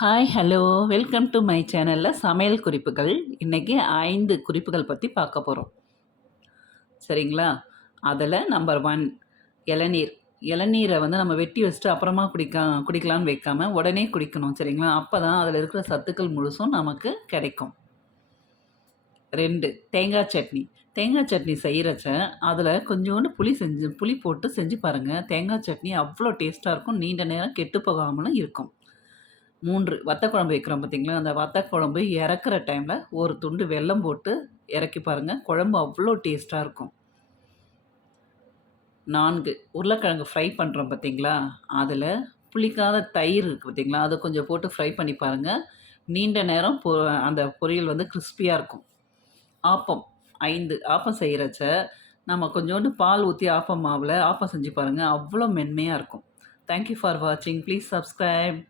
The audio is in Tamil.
Hi hello welcome to my சேனலில் சமையல் குறிப்புகள். இன்றைக்கி 5 குறிப்புகள் பற்றி பார்க்க போகிறோம். சரிங்களா? அதில் நம்பர் 1 இளநீர். இளநீரை வந்து நம்ம வெட்டி வச்சுட்டு அப்புறமா குடிக்கலான்னு வைக்காம உடனே குடிக்கணும். சரிங்களா? அப்போ தான் அதில் இருக்கிற சத்துக்கள் முழுசும் நமக்கு கிடைக்கும். 2 தேங்காய் சட்னி. தேங்காய் சட்னி செய்கிறச்ச அதில் கொஞ்சோண்டு புளி போட்டு செஞ்சு பாருங்கள். தேங்காய் சட்னி அவ்வளோ டேஸ்ட்டாக இருக்கும். நீண்ட நேரம் கெட்டு போகாமலும் இருக்கும். 3 வத்த குழம்பு வைக்கிறோம் பார்த்தீங்களா, அந்த வத்த குழம்பு இறக்குற டைமில் ஒரு துண்டு வெல்லம் போட்டு இறக்கி பாருங்கள். குழம்பு அவ்வளோ டேஸ்ட்டாக இருக்கும். 4 உருளைக்கிழங்கு ஃப்ரை பண்ணுறோம் பார்த்தீங்களா, அதில் புளிக்காத தயிர் இருக்குது பார்த்தீங்களா, அதை கொஞ்சம் போட்டு ஃப்ரை பண்ணி பாருங்கள். நீண்ட நேரம் அந்த பொரியல் வந்து கிறிஸ்பியாக இருக்கும். ஆப்பம் 5 ஆப்பம் செய்கிறச்ச நம்ம கொஞ்சோண்டு பால் ஊற்றி ஆப்பம் மாவில் ஆப்பம் செஞ்சு பாருங்கள். அவ்வளோ மென்மையாக இருக்கும். தேங்க் யூ ஃபார் வாட்சிங். Please subscribe.